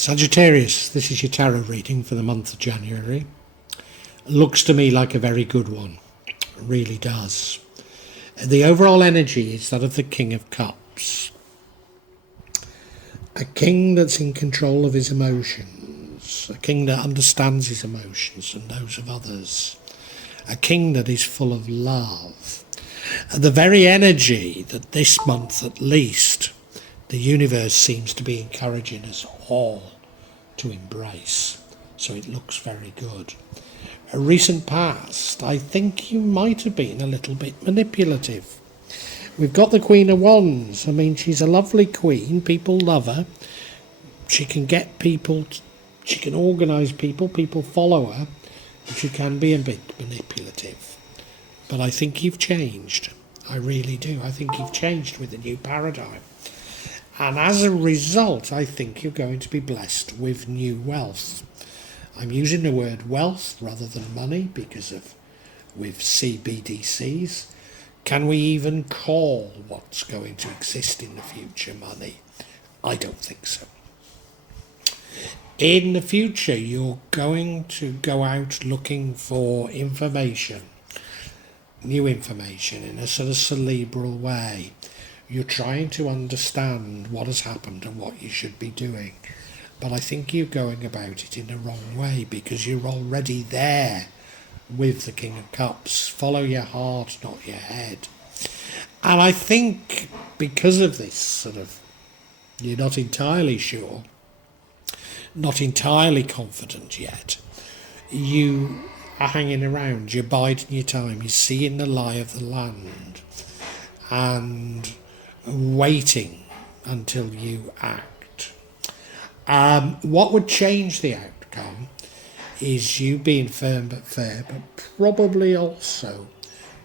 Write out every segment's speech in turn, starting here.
Sagittarius, this is your tarot reading for the month of January. Looks to me like a very good one. It really does. The overall energy is that of the King of Cups. A king that's in control of his emotions. A king that understands his emotions and those of others. A king that is full of love. The very energy that this month at least the universe seems to be encouraging us all to embrace. So it looks very good. A recent past, I think you might have been a little bit manipulative. We've got the Queen of Wands. I mean, she's a lovely queen. People love her. She can get people, she can organise people, people follow her. And she can be a bit manipulative. But I think you've changed. I really do. I think you've changed with the new paradigm. And as a result, I think you're going to be blessed with new wealth. I'm using the word wealth rather than money because of with CBDCs. Can we even call what's going to exist in the future money? I don't think so. In the future, you're going to go out looking for information, new information in a sort of cerebral way. You're trying to understand what has happened and what you should be doing. But I think you're going about it in the wrong way because you're already there with the King of Cups. Follow your heart, not your head. And I think because of this sort of, you're not entirely sure, not entirely confident yet, you are hanging around, you're biding your time, you're seeing the lie of the land and waiting until you act. What would change the outcome is you being firm but fair, but probably also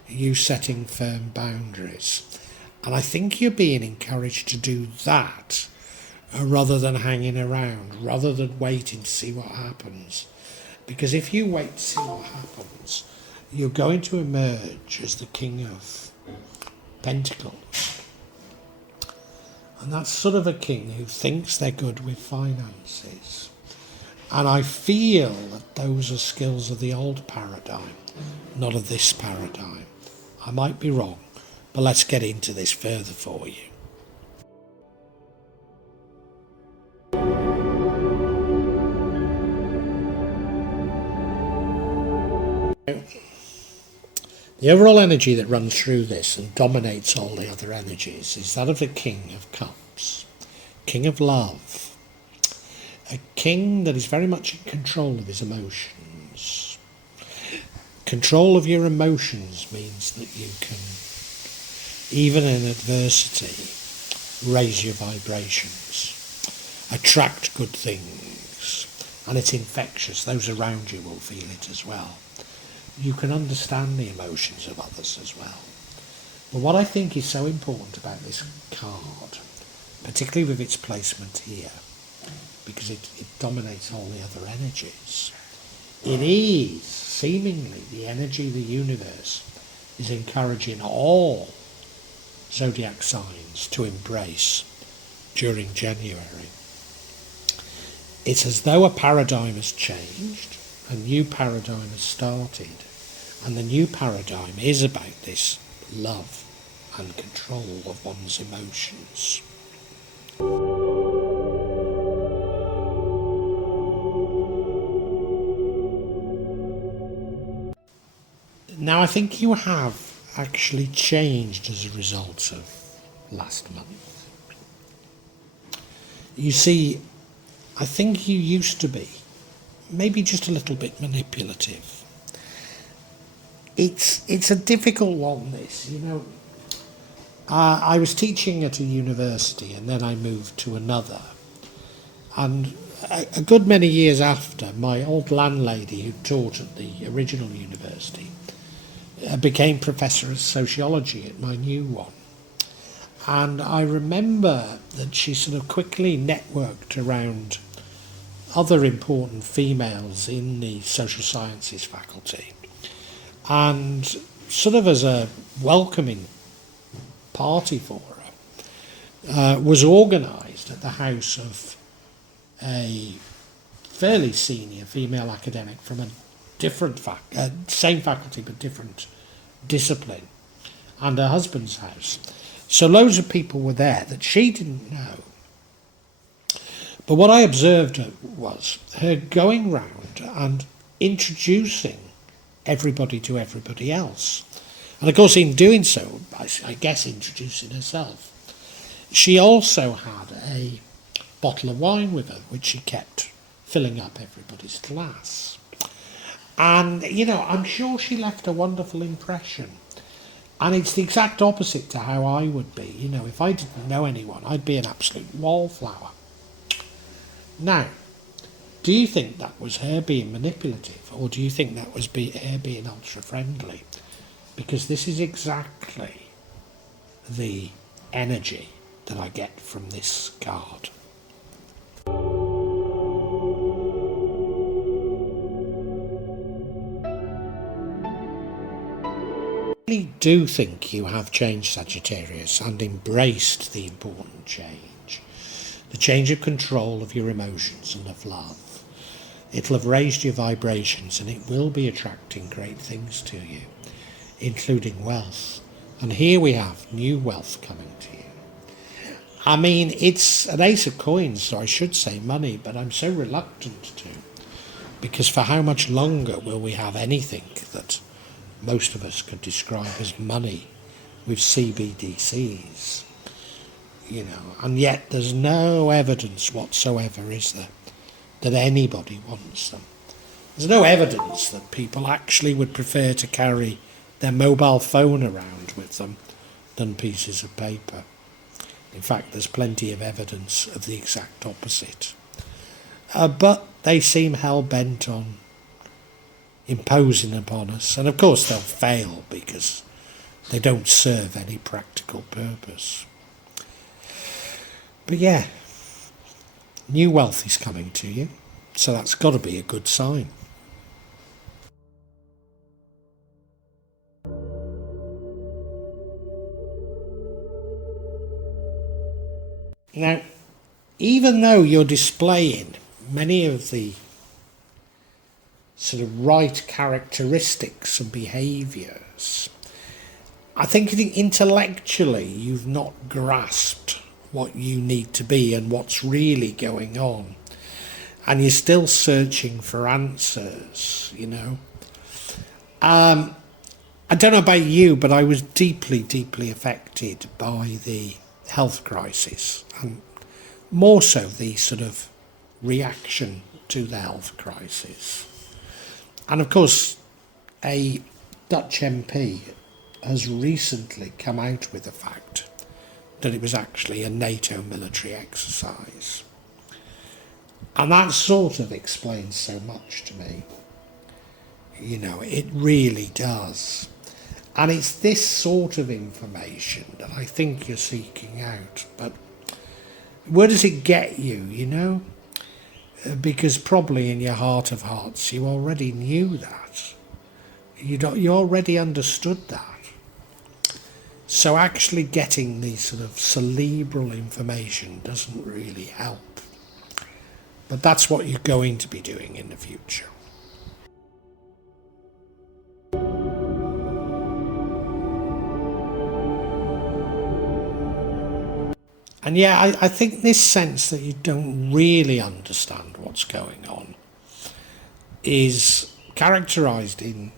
you setting firm boundaries. And I think you're being encouraged to do that rather than hanging around, rather than waiting to see what happens. Because if you wait to see what happens, you're going to emerge as the King of Pentacles. And that's sort of a king who thinks they're good with finances. And I feel that those are skills of the old paradigm, not of this paradigm. I might be wrong, but let's get into this further for you. The overall energy that runs through this and dominates all the other energies is that of the King of Cups, King of Love, a king that is very much in control of his emotions. Control of your emotions means that you can, even in adversity, raise your vibrations, attract good things, and it's infectious. Those around you will feel it as well. You can understand the emotions of others as well. But what I think is so important about this card, particularly with its placement here, because it dominates all the other energies, it is seemingly the energy of the universe is encouraging all zodiac signs to embrace during January. It's as though a paradigm has changed. A new paradigm has started, and the new paradigm is about this love and control of one's emotions. Now I think you have actually changed as a result of last month. You see, I think you used to be maybe just a little bit manipulative. It's a difficult one, this, you know. I was teaching at a university and then I moved to another. And a good many years after, my old landlady who taught at the original university became professor of sociology at my new one. And I remember that she sort of quickly networked around other important females in the social sciences faculty, and sort of as a welcoming party for her was organised at the house of a fairly senior female academic from a different same faculty but different discipline, and her husband's house. So loads of people were there that she didn't know. But what I observed was her going round and introducing everybody to everybody else. And of course, in doing so, I guess introducing herself, she also had a bottle of wine with her, which she kept filling up everybody's glass. And, you know, I'm sure she left a wonderful impression. And it's the exact opposite to how I would be. You know, if I didn't know anyone, I'd be an absolute wallflower. Now, do you think that was her being manipulative, or do you think that was her being ultra-friendly? Because this is exactly the energy that I get from this card. I really do think you have changed, Sagittarius, and embraced the important change. The change of control of your emotions and of love. It'll have raised your vibrations, and it will be attracting great things to you, including wealth. And here we have new wealth coming to you. I mean, it's an ace of coins, so I should say money, but I'm so reluctant to, because for how much longer will we have anything that most of us could describe as money with CBDCs? You know, and yet there's no evidence whatsoever, is there, that anybody wants them. There's no evidence that people actually would prefer to carry their mobile phone around with them than pieces of paper. In fact, there's plenty of evidence of the exact opposite. But they seem hell-bent on imposing upon us, and of course they'll fail because they don't serve any practical purpose. But yeah, new wealth is coming to you, so that's got to be a good sign. Now, even though you're displaying many of the sort of right characteristics and behaviours, I think intellectually you've not grasped what you need to be and what's really going on. And you're still searching for answers, you know. I don't know about you, but I was deeply, deeply affected by the health crisis, and more so the sort of reaction to the health crisis. And of course, a Dutch MP has recently come out with the fact that it was actually a NATO military exercise. And that sort of explains so much to me. You know, it really does. And it's this sort of information that I think you're seeking out. But where does it get you, you know? Because probably in your heart of hearts you already knew that. You already understood that. So actually getting the sort of cerebral information doesn't really help. But that's what you're going to be doing in the future. And yeah, I think this sense that you don't really understand what's going on is characterised in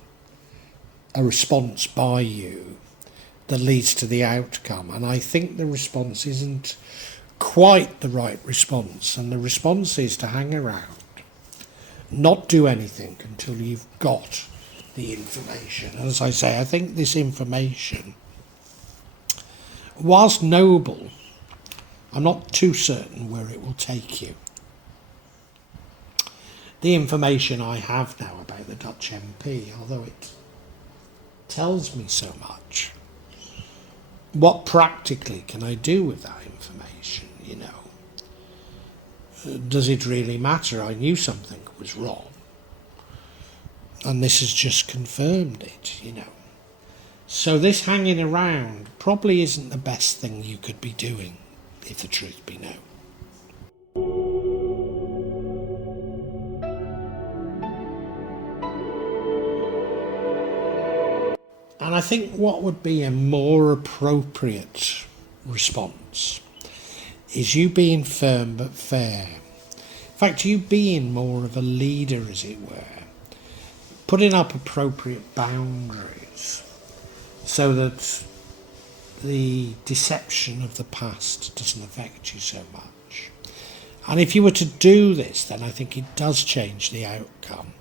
a response by you that leads to the outcome. And I think the response isn't quite the right response. And the response is to hang around, not do anything until you've got the information. And as I say, I think this information, whilst noble, I'm not too certain where it will take you. The information I have now about the Dutch MP, although it tells me so much, what practically can I do with that information, you know? Does it really matter? I knew something was wrong. And this has just confirmed it, you know. So this hanging around probably isn't the best thing you could be doing, if the truth be known. And I think what would be a more appropriate response is you being firm but fair. In fact, you being more of a leader, as it were, putting up appropriate boundaries so that the deception of the past doesn't affect you so much. And if you were to do this, then I think it does change the outcome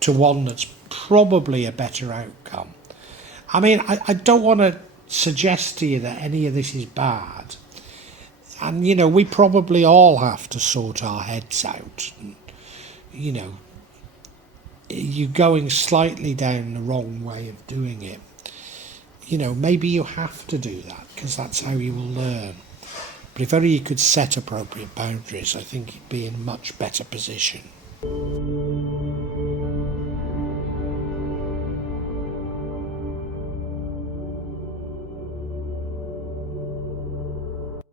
to one that's probably a better outcome. I mean, I don't want to suggest to you that any of this is bad. And, you know, we probably all have to sort our heads out. And, you know, you're going slightly down the wrong way of doing it. You know, maybe you have to do that because that's how you will learn. But if only you could set appropriate boundaries, I think you'd be in a much better position.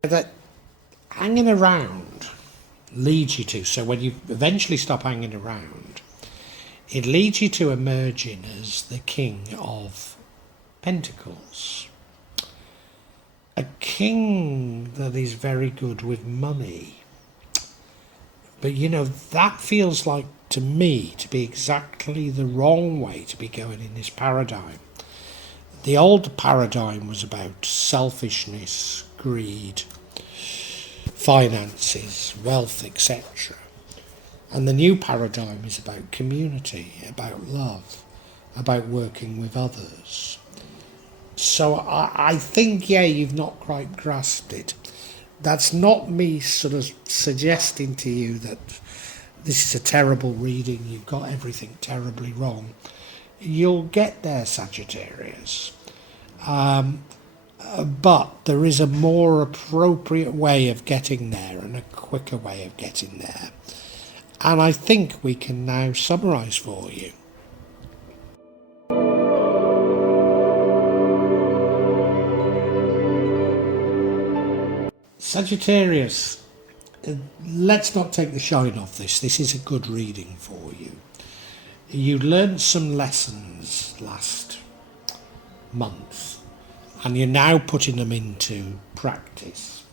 That hanging around leads you to, so when you eventually stop hanging around, it leads you to emerging as the King of Pentacles. A king that is very good with money. But you know, that feels like to me to be exactly the wrong way to be going in this paradigm. The old paradigm was about selfishness, greed, finances, wealth, etc. And the new paradigm is about community, about love, about working with others. So I think, yeah, you've not quite grasped it. That's not me sort of suggesting to you that this is a terrible reading, you've got everything terribly wrong. You'll get there, Sagittarius. But there is a more appropriate way of getting there and a quicker way of getting there. And I think we can now summarise for you. Sagittarius, let's not take the shine off this. This is a good reading for you. You learned some lessons last month and you're now putting them into practice.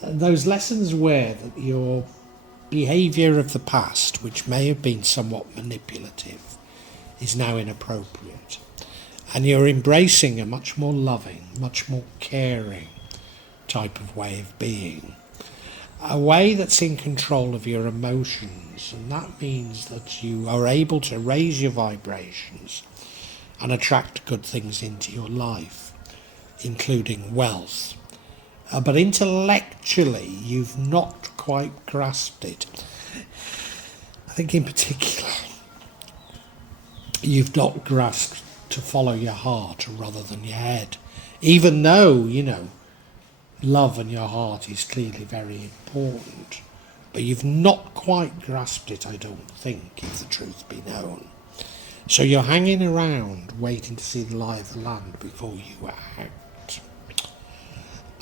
Those lessons were that your behaviour of the past, which may have been somewhat manipulative, is now inappropriate. And you're embracing a much more loving, much more caring type of way of being. A way that's in control of your emotions, and that means that you are able to raise your vibrations and attract good things into your life, including wealth. But intellectually, you've not quite grasped it. I think in particular, you've not grasped to follow your heart rather than your head. Even though, you know, love and your heart is clearly very important. But you've not quite grasped it, I don't think, if the truth be known. So you're hanging around waiting to see the lie of the land before you act.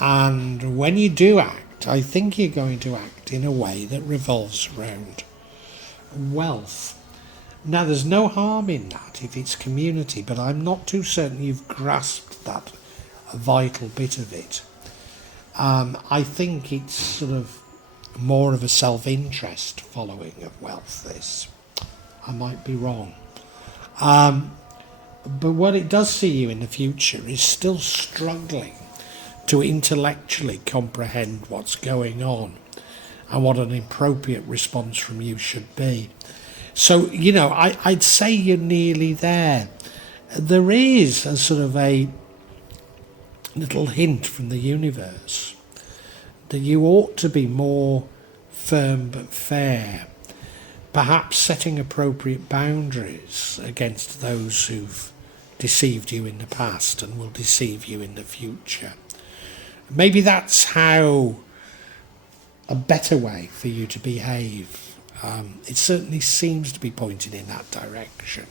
And when you do act, I think you're going to act in a way that revolves around wealth. Now, there's no harm in that if it's community, but I'm not too certain you've grasped that vital bit of it. I think it's sort of more of a self-interest following of wealth, this. I might be wrong. But what it does see you in the future is still struggling to intellectually comprehend what's going on and what an appropriate response from you should be. So, you know, I'd say you're nearly there. There is a sort of a little hint from the universe that you ought to be more firm but fair, perhaps setting appropriate boundaries against those who've deceived you in the past and will deceive you in the future. Maybe that's how a better way for you to behave. It certainly seems to be pointing in that direction.